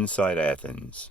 inside Athens.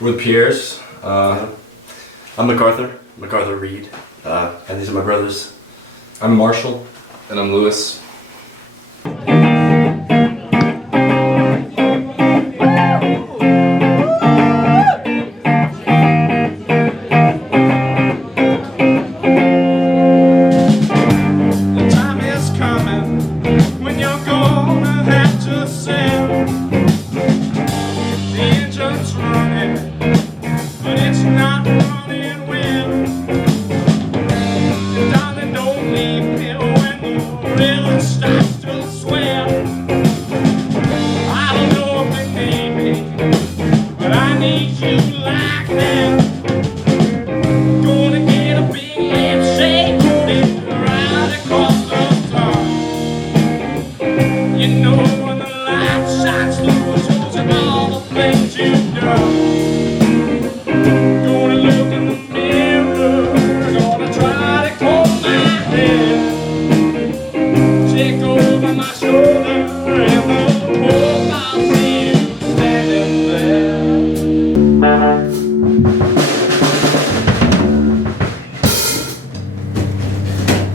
With Pierres. I'm MacArthur Reed, and these are my brothers. I'm Marshall. And I'm Lewis.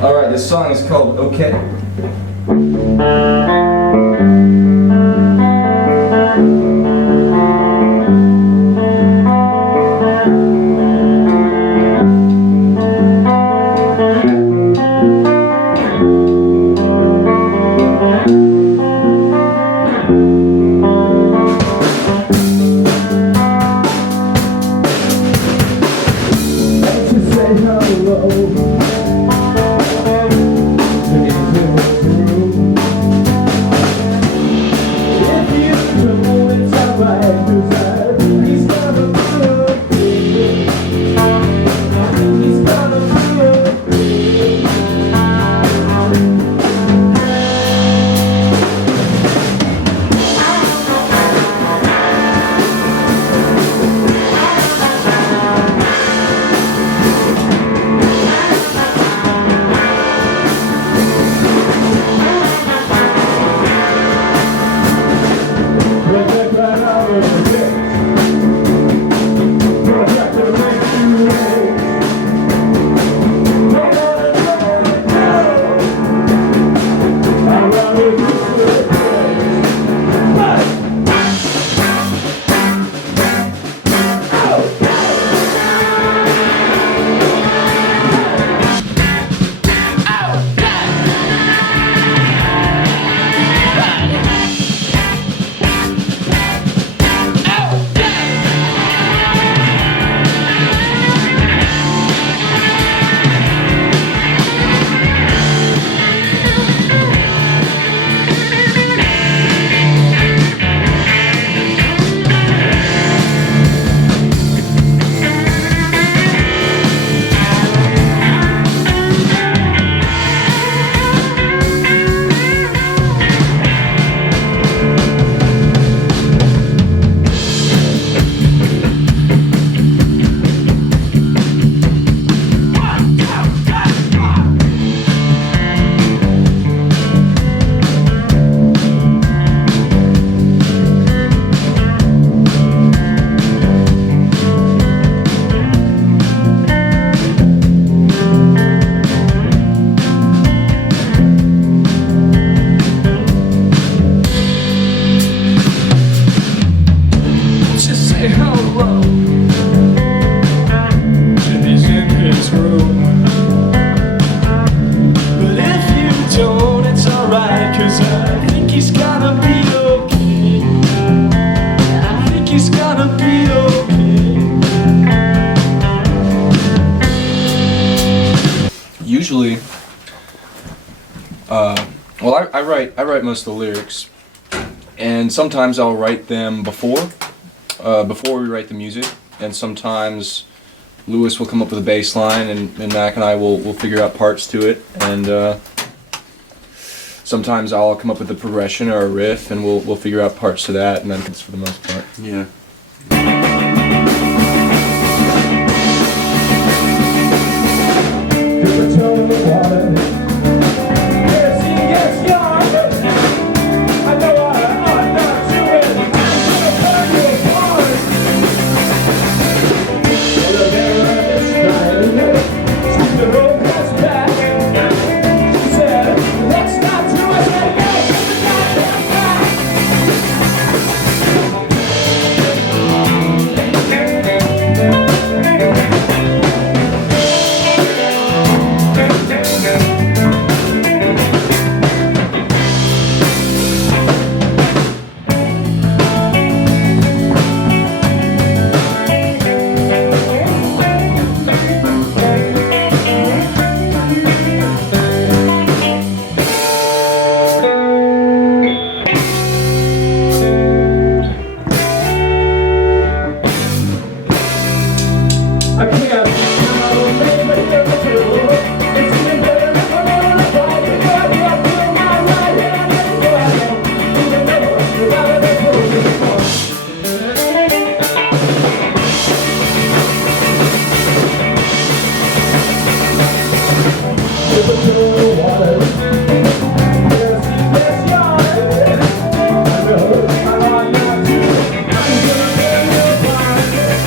Alright, this song is called Okay. Right over there. Well, I write most of the lyrics, and sometimes I'll write them before we write the music, and sometimes Lewis will come up with a bass line, and Mac and I will figure out parts to it, and sometimes I'll come up with a progression or a riff, and we'll figure out parts to that, and then it's for the most part. Yeah.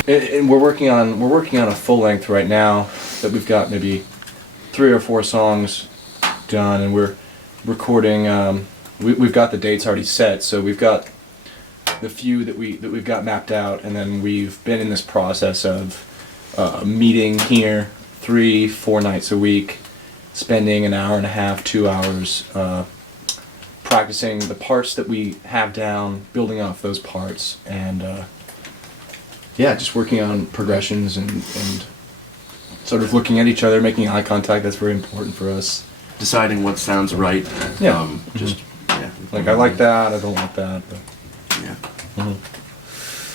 And we're working on a full length right now that we've got maybe 3 or 4 songs done, and we're recording. We've got the dates already set, so we've got the few that we've got mapped out, and then we've been in this process of meeting here 3-4 nights a week, spending an hour and a half, 2 hours practicing the parts that we have down, building off those parts, and yeah, just working on progressions and sort of looking at each other, making eye contact. That's very important for us. Deciding what sounds right. Yeah. Yeah. Like, I like that, I don't like that. But. Yeah.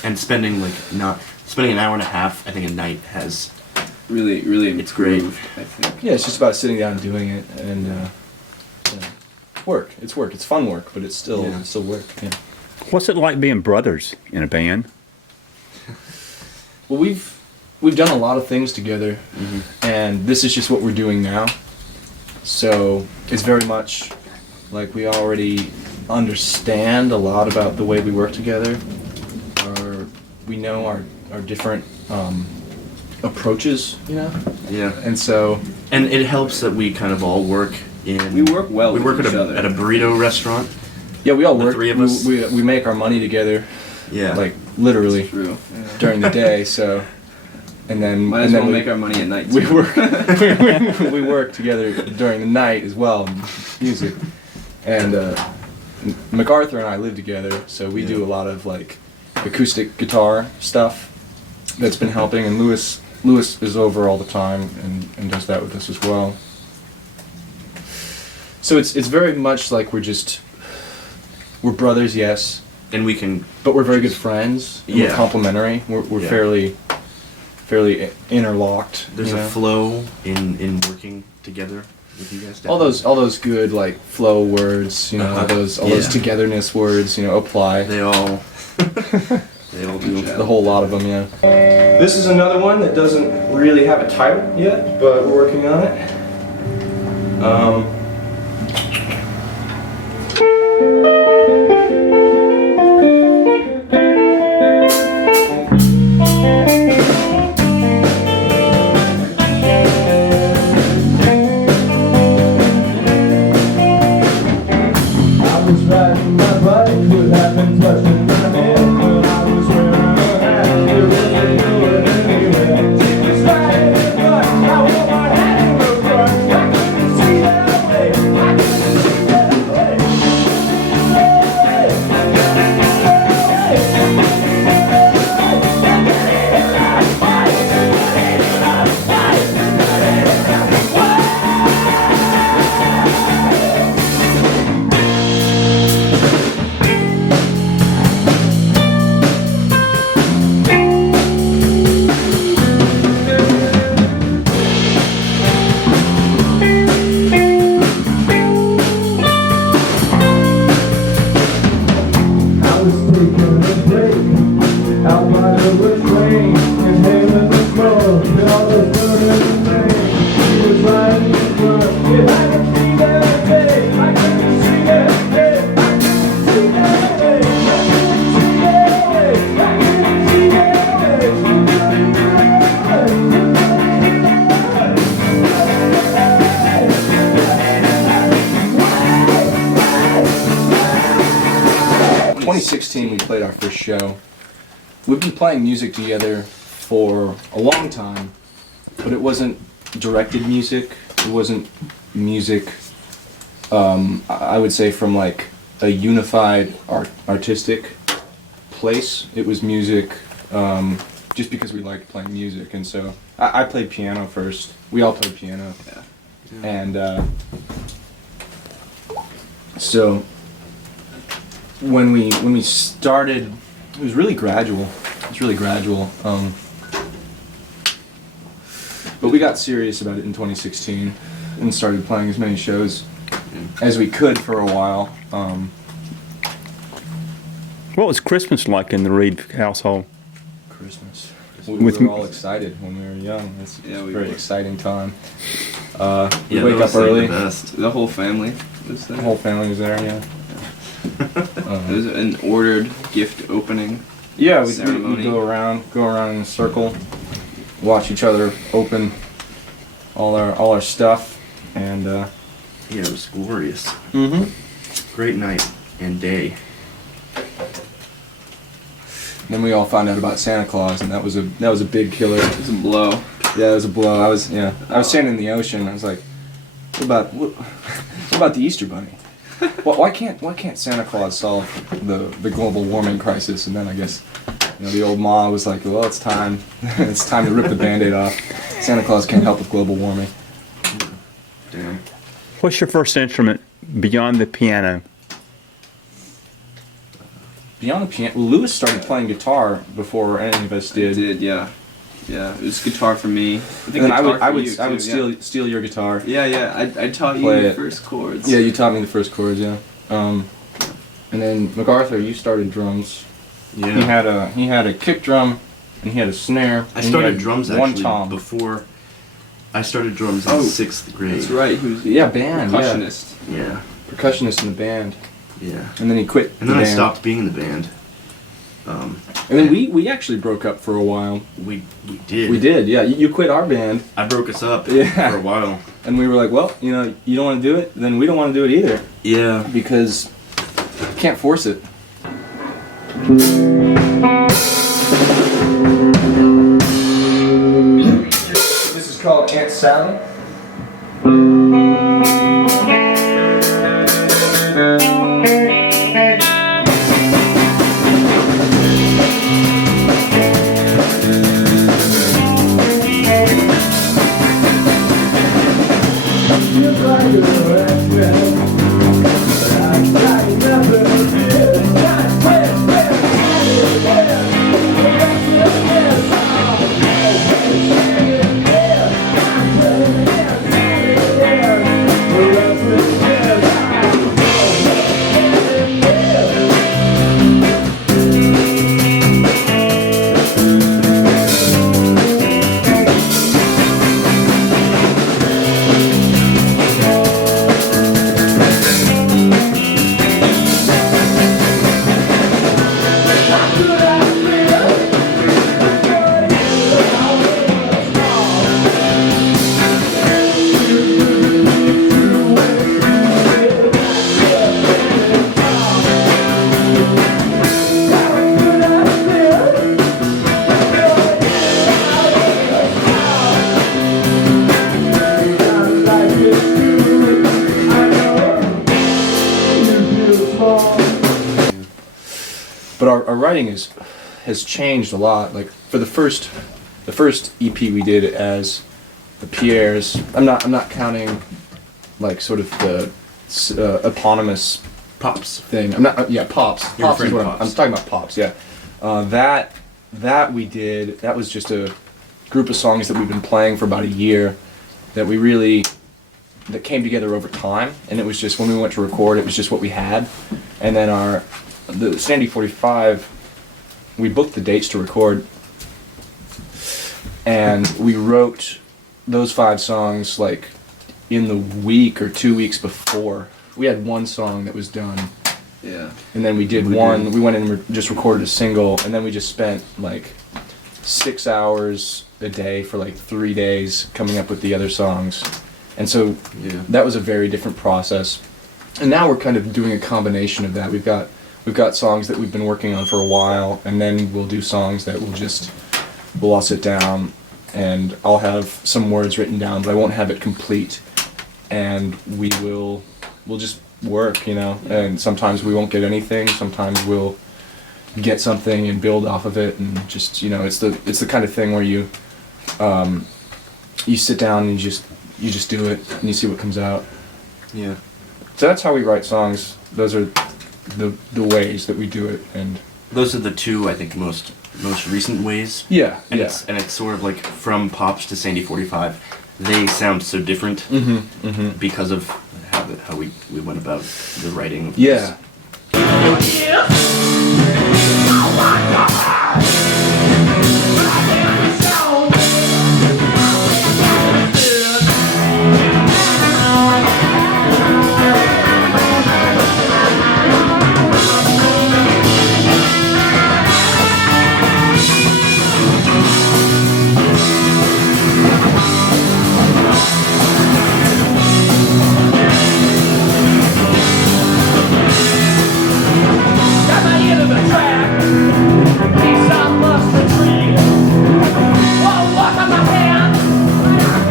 And spending an hour and a half, I think, a night has really improved, it's great. I think. Yeah, it's just about sitting down and doing it, and work. It's work. It's fun work, but it's still work. Yeah. What's it like being brothers in a band? Well, we've done a lot of things together, and this is just what we're doing now. So it's very much like we already understand a lot about the way we work together. We know our different approaches, you know. Yeah. And so. And it helps that we kind of all work in. We work well. We work with at each other. a burrito restaurant. Yeah, we all The work. three of us. We make our money together. Yeah. Like literally True. during the day. So, and then Might as well make our money at night. We too. work. we work together during the night as well, music. And MacArthur and I live together, so we do a lot of like acoustic guitar stuff. That's been helping, and Lewis is over all the time and does that with us as well. So it's very much like we're brothers, yes, And we can. but we're very good friends. And Yeah. We're complementary. We're Yeah. fairly interlocked. There's you a know? flow in working together with you guys. all those good like flow words, you know, all those Yeah. togetherness words, you know, apply. They all do. The whole lot of them, yeah. This is another one that doesn't really have a title yet, but we're working on it. I was riding my bike, could have been touching my head, but I was wearing a hat. You really knew it anywhere. She was riding in front, I wore my hat in the front. I couldn't see that way, I couldn't see that way. taking a break out by the train, inhaling the smoke and all the burning rain. He was riding in front, yeah, I can see that day, I can see that day, I can see that day, I can see that day, I can see that day. 2016, we played our first show. We've been playing music together for a long time, but it wasn't directed music. It wasn't music, I would say, from like a unified artistic place. It was music just because we liked playing music. And so I played piano first. We all played piano. Yeah. And so when we started, it was really gradual. But we got serious about it in 2016 and started playing as many shows as we could for a while. What was Christmas like in the Reed household? Christmas. We With were m- all excited when we were young. It's Yeah, a we very were. exciting time. We Yeah, wake that was, up like, early. The best. The whole family was there. The whole family was there, yeah. It was an ordered gift opening. Yeah, we Ceremony. go around in a circle, watch each other open all our stuff, and Yeah, it was glorious. mm-hmm. Great night and day. Then we all found out about Santa Claus, and that was a big killer. It was a blow. Yeah, it was a blow. I was standing in the ocean. I was like, what about the Easter Bunny? Why can't Santa Claus solve the global warming crisis? And then I guess the old ma was like, well, it's time to rip the Band-Aid off. Santa Claus can't help with global warming. Damn. What's your first instrument beyond the piano? Beyond the piano, Lewis started playing guitar before any of us I did. did, yeah. Yeah, it was guitar for me. I think And then guitar I for would you, I would too, steal your guitar. Yeah, I taught you Play the it. first chords. Yeah, you taught me the first chords. Yeah. And then MacArthur, you started drums. Yeah. He had a kick drum, and he had a snare. I and he started had drums one actually tom. before. I started drums in Oh, 6th grade. That's right, he was Yeah, band. Yeah. percussionist. Yeah. Percussionist in the band, Yeah. and then he quit. And the then I band. stopped being in the band. And then we actually broke up for a while. We did. We did. Yeah, you quit our band, I broke us up Yeah. for a while. and we were like, well, you don't want to do it, then we don't want to do it either Yeah. because you can't force it. This is called Aunt Sally. But our writing has changed a lot. Like for the first EP we did as the Pierres. I'm not counting like sort of the eponymous Pops. thing. I'm not. Yeah, pops. You're Pops is referring what to I'm Pops. talking about. Pops. Yeah. That we did. That was just a group of songs that we've been playing for about a year. That came together over time, and it was just when we went to record, it was just what we had. And then our the Sandy 45, we booked the dates to record, and we wrote those 5 songs like in the week or 2 weeks before. We had one song that was done, Yeah. and then we did We one. did. We went in and just recorded a single, and then we just spent like 6 hours a day for like 3 days coming up with the other songs. And so Yeah. that was a very different process. And now we're kind of doing a combination of that. We've got songs that we've been working on for a while, and then we'll do songs that we'll all sit down and I'll have some words written down, but I won't have it complete. And we'll just work, you know. And sometimes we won't get anything. Sometimes we'll get something and build off of it, and just, you know, it's the kind of thing where you sit down and you just do it and you see what comes out. Yeah. So that's how we write songs. Those are the ways that we do it, and Those are the two, I think, most recent ways. yeah, And yeah. it's sort of like from Pops to Sandy 45, they sound so different because of how we went about the writing of Yeah. Got my ear to the track. Peace out, mustard tree. Whoa, walk on my hand.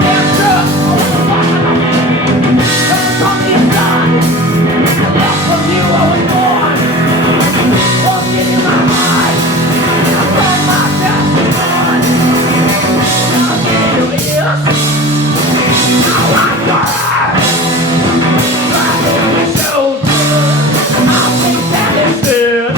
Yeah, sure. Walk on my hand. Don't call me a son. Left from you I was born. Won't give you my heart. From my past is gone. I'll give you ears. I like your eyes. I think you're so good. I'll take that instead.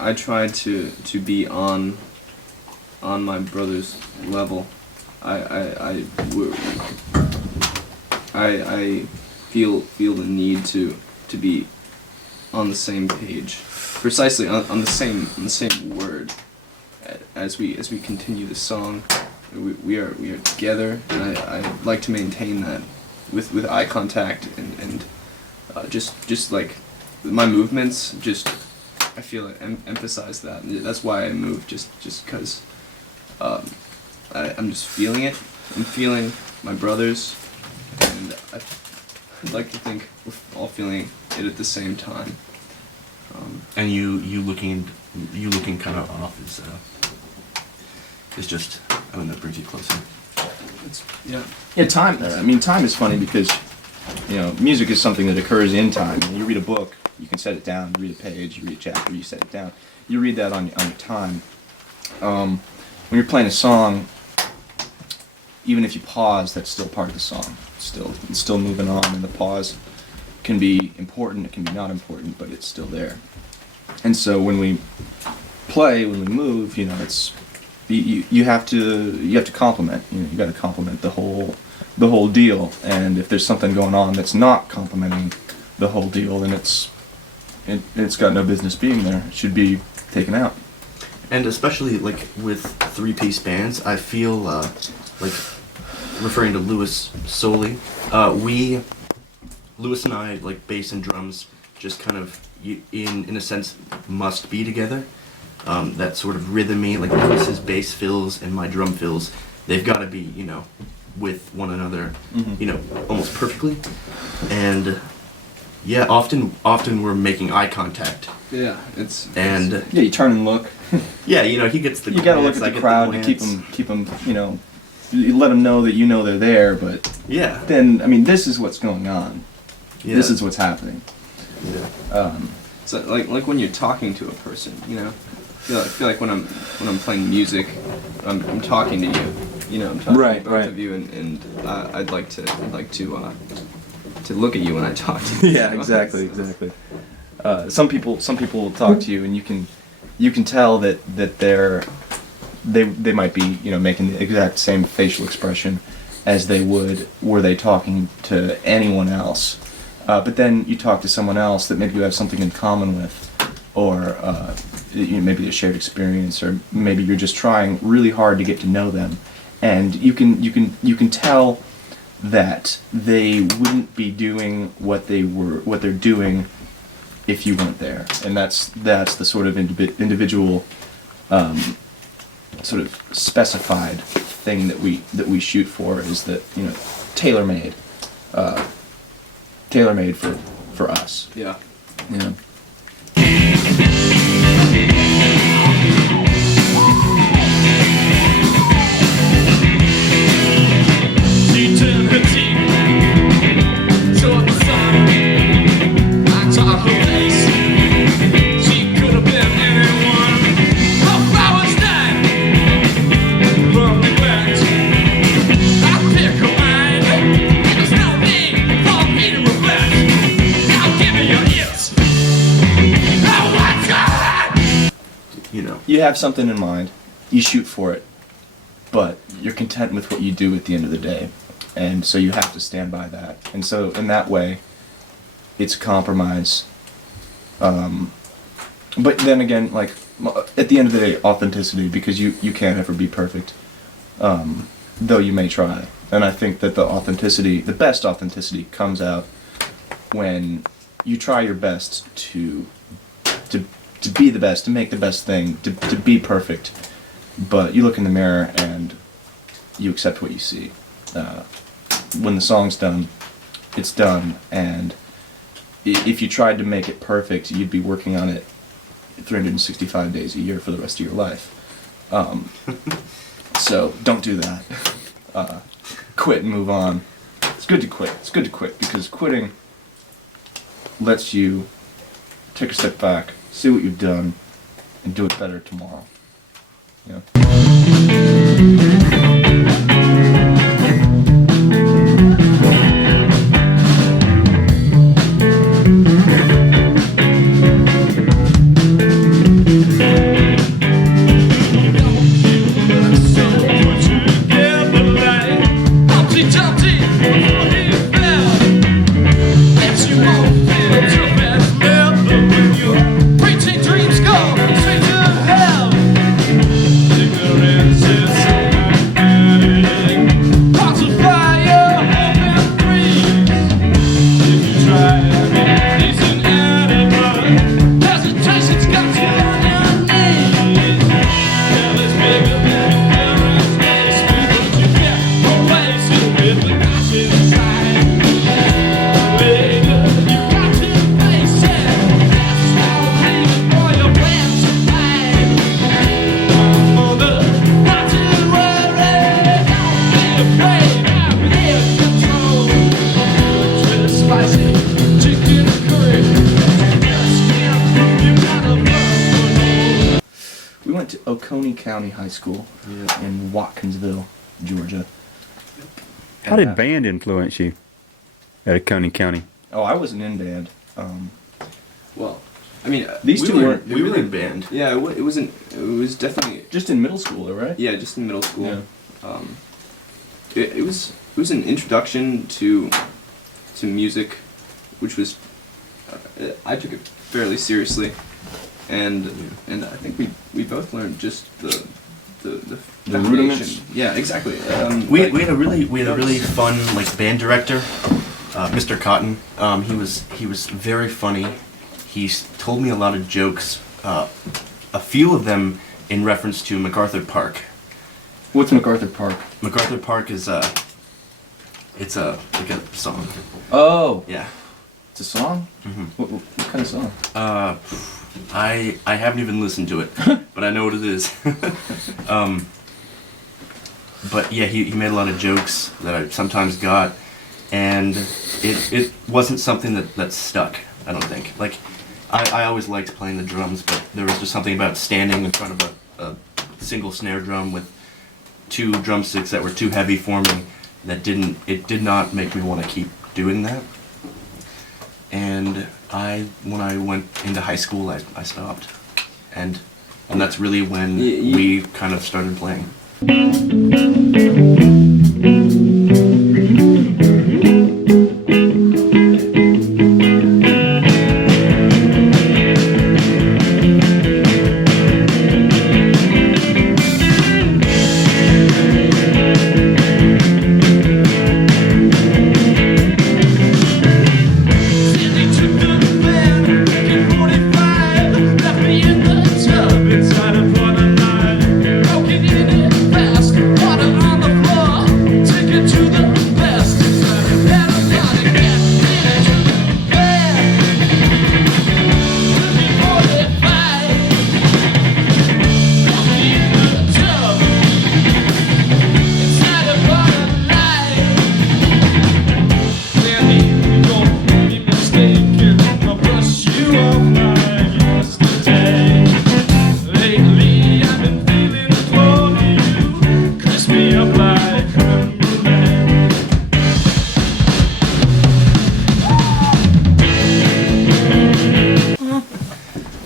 I tried to be on my brother's level. I feel the need to be on the same page, precisely on the same word as we continue the song. We are together, and I like to maintain that with eye contact and just like my movements. Just I feel like emphasize that. That's why I move. Just because I'm just feeling it. I'm feeling my brothers, and I'd like to think we're all feeling it at the same time. And you looking kind of off is just, I mean, that brings you closer. It's, yeah. Yeah, time. I mean, time is funny because, you know, music is something that occurs in time. When you read a book, you can set it down. You read a page, you read a chapter, you set it down. You read that on your time. When you're playing a song, even if you pause, that's still part of the song. It's still moving on, and the pause can be important. It can be not important, but it's still there. And so when we play, when we move, you know, it's you have to compliment. You know, you got to compliment the whole deal. And if there's something going on that's not complimenting the whole deal, then it's it's got no business being there. It should be taken out. And especially like with three-piece bands, I feel like referring to Lewis solely, Lewis and I, like bass and drums, just kind of in a sense must be together. That sort of rhythmy, like Lewis's bass fills and my drum fills, they've got to be, you know, with one another, you know, almost perfectly. And yeah, often we're making eye contact. Yeah, And Yeah, you turn and look. yeah, you know, he gets the You gotta look glance, I at the get crowd to glance. keep them, you know, you let them know that you know they're there, but Yeah. then, I mean, this is what's going on. Yeah. This is what's happening. Yeah. so like when you're talking to a person, you know, I feel like when I'm playing music, I'm talking to you. You know, I'm talking Right, to both right. of you, and I'd like to look at you when I talk to you. Yeah, exactly. Some people will talk to you, and you can tell that they might be, you know, making the exact same facial expression as they would were they talking to anyone else. But then you talk to someone else that maybe you have something in common with, or you know, maybe a shared experience, or maybe you're just trying really hard to get to know them, and you can tell that they wouldn't be doing what they're doing if you weren't there, and that's the sort of individual, sort of specified thing that we shoot for, is that, you know, tailor made for us. Yeah. You know. You know. You have something in mind, you shoot for it, but you're content with what you do at the end of the day, and so you have to stand by that. And so in that way, it's a compromise. But then again, like, at the end of the day, authenticity, because you can't ever be perfect, though you may try. And I think that the best authenticity comes out when you try your best to be the best, to make the best thing, to be perfect, but you look in the mirror and you accept what you see. When the song's done, it's done, and if you tried to make it perfect, you'd be working on it 365 days a year for the rest of your life. So don't do that. Quit and move on. It's good to quit. It's good to quit, because quitting lets you take a step back, see what you've done, and do it better tomorrow. You know? We went to Oconee County High School in Watkinsville, Georgia. How did band influence you at Oconee County? Oh, I wasn't in band. Well, I mean, These we two were- weren't- We were in band. Yeah, it wasn't. It was definitely. Just in middle school, though, right? Yeah, just in middle school. Yeah. It was an introduction to music, which was I took it fairly seriously, and I think we both learned just the foundation. rudiments? Yeah, exactly. We had a really fun like band director, Mr. Cotton. He was very funny. Told me a lot of jokes. A few of them in reference to MacArthur Park. What's MacArthur Park? MacArthur Park is it's like a song. Oh, Yeah. it's a song? Mhm. What kind of song? I haven't even listened to it, but I know what it is. But yeah, he made a lot of jokes that I sometimes got, and it wasn't something that stuck, I don't think. Like, I always liked playing the drums, but there was just something about standing in front of a single snare drum with two drumsticks that were too heavy for me that did not make me want to keep doing that. And when I went into high school, I stopped. And that's really when we kind of started playing.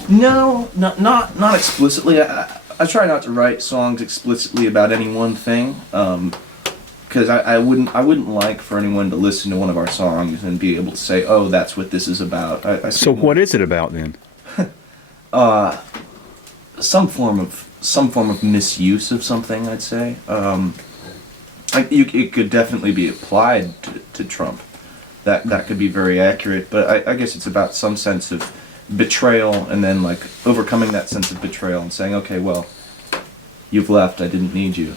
No, not explicitly. I try not to write songs explicitly about any one thing, because I wouldn't like for anyone to listen to one of our songs and be able to say, oh, that's what this is about. So what is it about then? Some form of misuse of something, I'd say. It could definitely be applied to Trump. That could be very accurate, but I guess it's about some sense of betrayal, and then like overcoming that sense of betrayal and saying, okay, well, you've left, I didn't need you.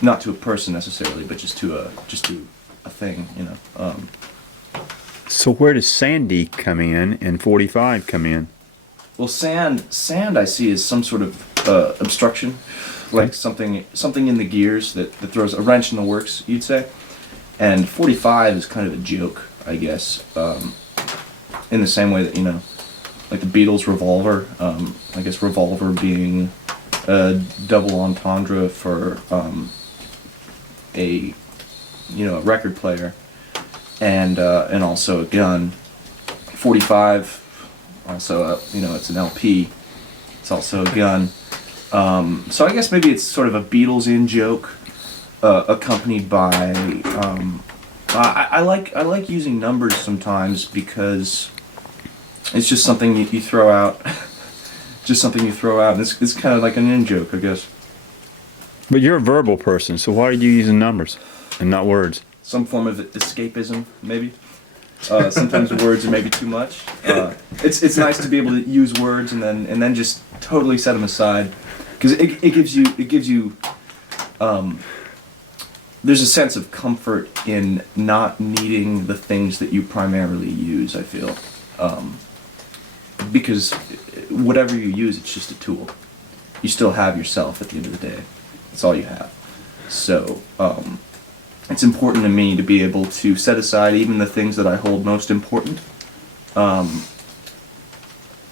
Not to a person necessarily, but just to a thing, you know. So where does Sandy come in and 45 come in? Well, sand I see as some sort of obstruction, like something in the gears that throws a wrench in the works, you'd say. And 45 is kind of a joke, I guess. In the same way that, you know, like the Beatles' Revolver, I guess revolver being a double entendre for a record player, and also a gun. 45, also it's an LP. It's also a gun. So I guess maybe it's sort of a Beatles in joke, accompanied by. I like using numbers sometimes because it's just something you throw out. Just something you throw out. And it's kind of like an in-joke, I guess. But you're a verbal person, so why are you using numbers and not words? Some form of escapism, maybe. Sometimes words are maybe too much. It's nice to be able to use words and then just totally set them aside, because it gives you there's a sense of comfort in not needing the things that you primarily use, I feel. Because whatever you use, it's just a tool. You still have yourself at the end of the day. That's all you have. So, it's important to me to be able to set aside even the things that I hold most important,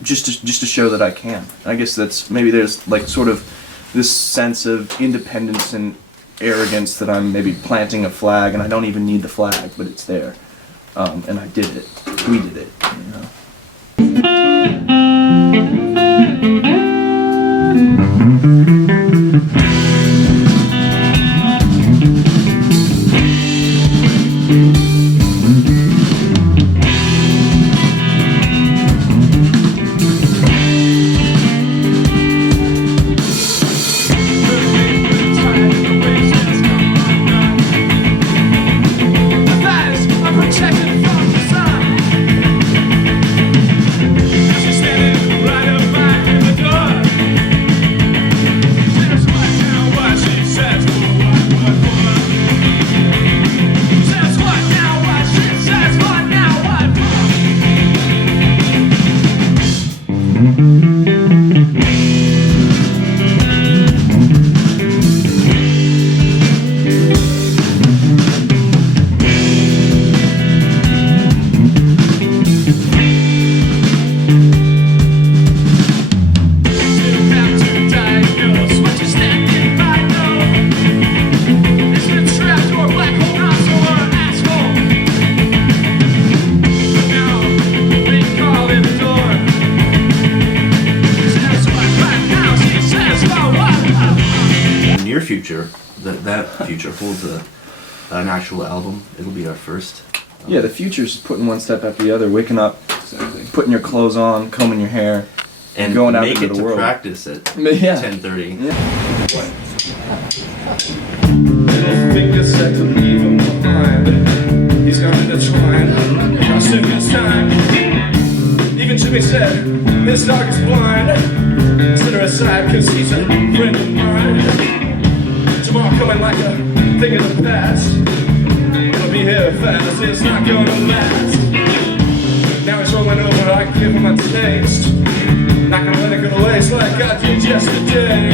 just to show that I can. I guess there's like sort of this sense of independence and arrogance that I'm maybe planting a flag and I don't even need the flag, but it's there. And I did it. We did it, you know. future, that future holds an actual album. It'll be our first. Yeah, the future's putting one step after the other, waking up, Exactly. putting your clothes on, combing your hair, And going out make into it the to world. practice at Yeah. 10:30. Little finger said to leave him behind. He's gonna intertwine across his time. Even Jimmy said his dog is blind. I set her aside cause he's a friend of mine. Tomorrow coming like a thing of the past. Gonna be here fast, it's not gonna last. Now he's rolling over, I give him a taste. Not gonna let it go to waste like I did yesterday.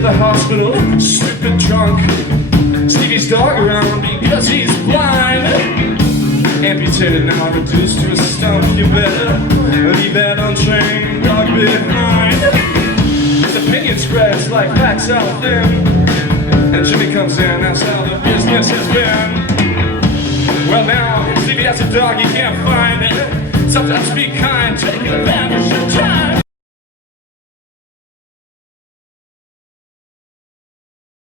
The hospital, stupid drunk. Stevie's dog around because he's blind. Amputated now, reduced to a stump. You better leave that untrained dog behind. His opinion spreads like facts out thin. And Jimmy comes in, that's how the business has been. Well now, Stevie has a dog, he can't find it. Sometimes be kind, take advantage of time.